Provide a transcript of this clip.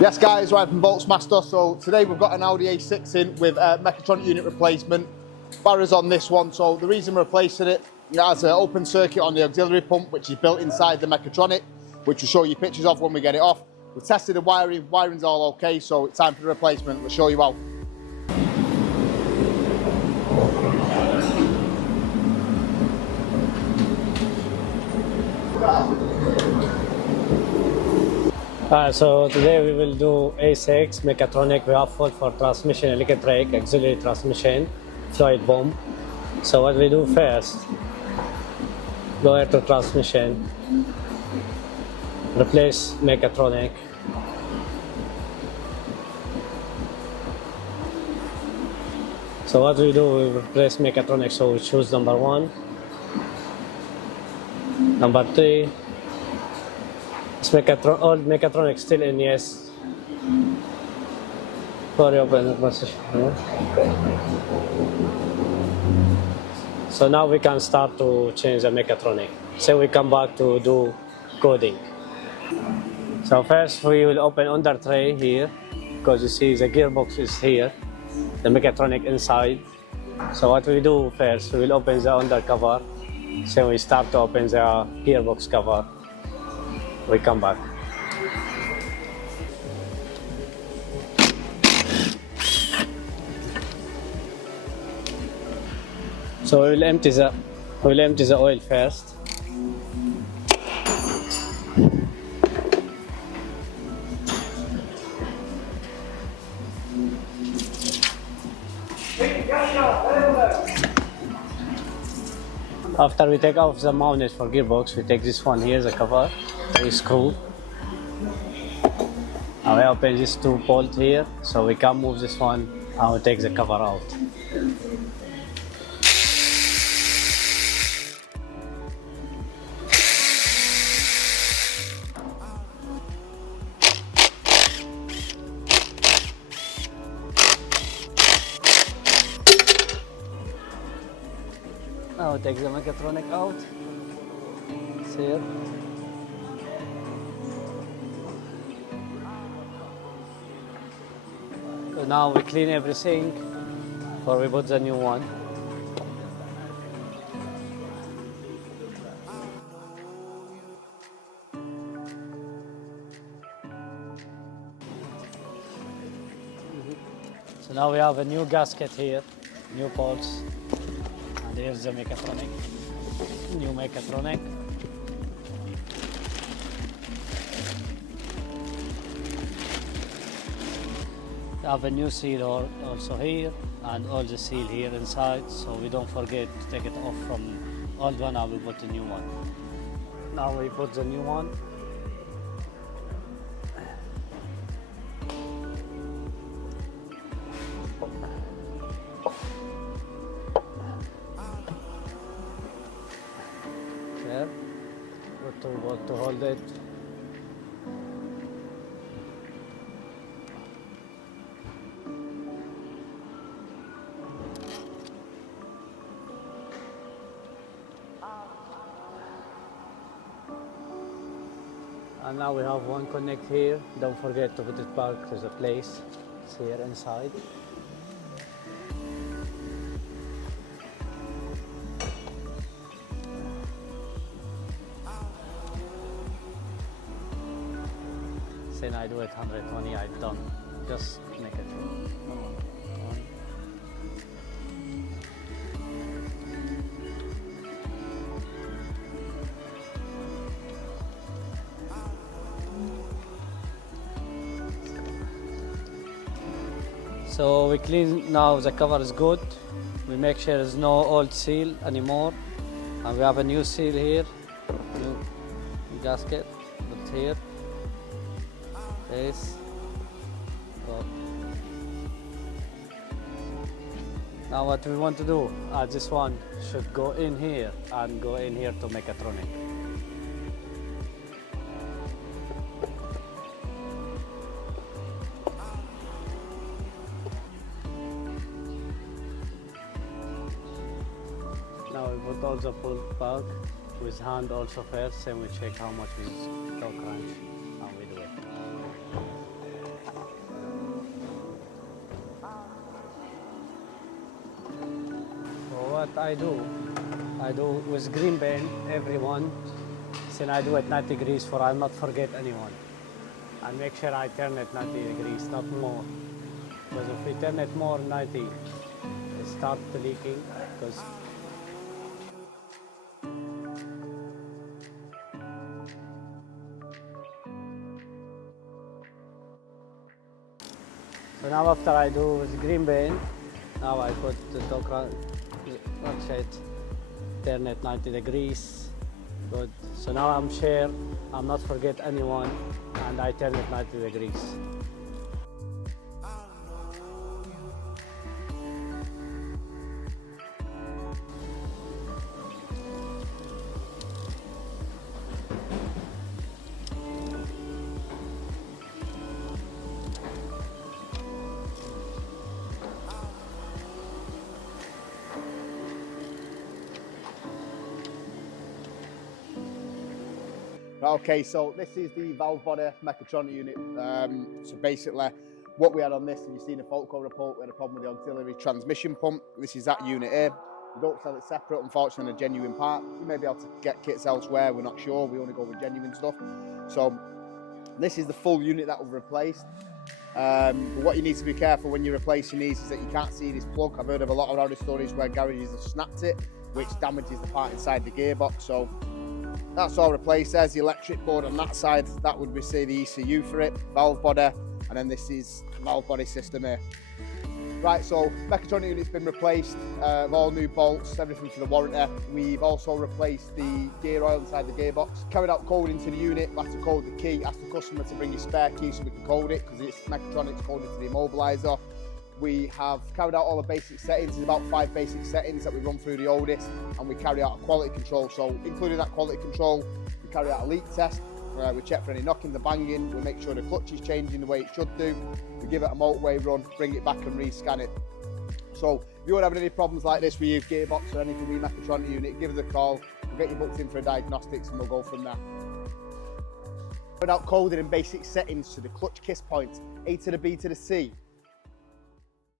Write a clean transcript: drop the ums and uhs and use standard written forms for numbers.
Yes guys, we're from Volksmaster. So today we've got an Audi A6 in with a Mechatronic unit replacement. Barriers on this one, so the reason we're replacing it has an open circuit on the auxiliary pump which is built inside the Mechatronic, which we'll show you pictures of when we get it off. We've tested the wiring's all okay, so it's time for the replacement. We'll show you how. So today we will do A6 Mechatronic. We have fault for transmission, electric, auxiliary transmission, fluid bomb. So what we do first, go here to transmission, replace Mechatronic. So what we do, we replace Mechatronic, so we choose number 1, number 3. It's old Mechatronic still in, yes. Sorry, open it. So now we can start to change the Mechatronic. So we come back to do coding. So first we will open under tray here, because you see the gearbox is here, the Mechatronic inside. So what we do first, we will open the under cover. So we start to open the gearbox cover. We come back. So we will empty the oil first. After we take off the magnet for gearbox, we take this one here, the cover, the screw. And we open these 2 bolts here, so we can move this one and we take the cover out. Now we take the Mechatronic out. It's here. So now we clean everything before we put the new one. So now we have a new gasket here, new bolts. There's the Mechatronic, new Mechatronic. We have a new seal also here, and all the seal here inside, so we don't forget to take it off from old one and we put the new one. Now we put the new one. To hold it. And now we have one connect here. Don't forget to put it back to the place. It's here inside. Then I do it 120, I don't just make it. So we clean now, the cover is good. We make sure there's no old seal anymore. And we have a new seal here, new gasket, put here. This. So now what we want to do, this one should go in here and go in here to Mechatronic. Now we put all the bolt back with hand also first, and we check how much is torque wrench, and we do it. what I do with green pen, everyone, then I do it 90 degrees for I'll not forget anyone. And make sure I turn it 90 degrees, not more. Because if we turn it more 90, it starts leaking. Because so now after I do with green pen, now I put the torque ratchet, turn it 90 degrees. Good. So now I'm sure I'm not forget anyone, and I turn it 90 degrees. Okay, so this is the valve body Mechatronic unit. So basically, what we had on this, and you've seen the fault code report, we had a problem with the auxiliary transmission pump. This is that unit here. We don't sell it separate, unfortunately, in a genuine part. You may be able to get kits elsewhere, we're not sure. We only go with genuine stuff. So this is the full unit that we've replaced. But what you need to be careful when you're replacing these is that you can't see this plug. I've heard of a lot of horror stories where garages have snapped it, which damages the part inside the gearbox. So that's all replaced. There's the electric board on that side. That would be, say, the ECU for it, valve body, and then this is the valve body system here. Right, so Mechatronic unit's been replaced, all new bolts, everything for the warranty. We've also replaced the gear oil inside the gearbox. Carried out coding to the unit, we have to code the key, ask the customer to bring your spare key so we can code it, because it's Mechatronic's coded to the immobiliser. We have carried out all the basic settings. There's about 5 basic settings that we run through the Otis, and we carry out a quality control. So including that quality control, we carry out a leak test. We check for any knockings or banging. We make sure the clutch is changing the way it should do. We give it a motorway run, bring it back and rescan it. So if you're having any problems like this with your gearbox or anything with your Mechatronic unit, give us a call. We'll get you booked in for a diagnostics and we'll go from there. Without coding and basic settings to the clutch kiss points, A to the B to the C,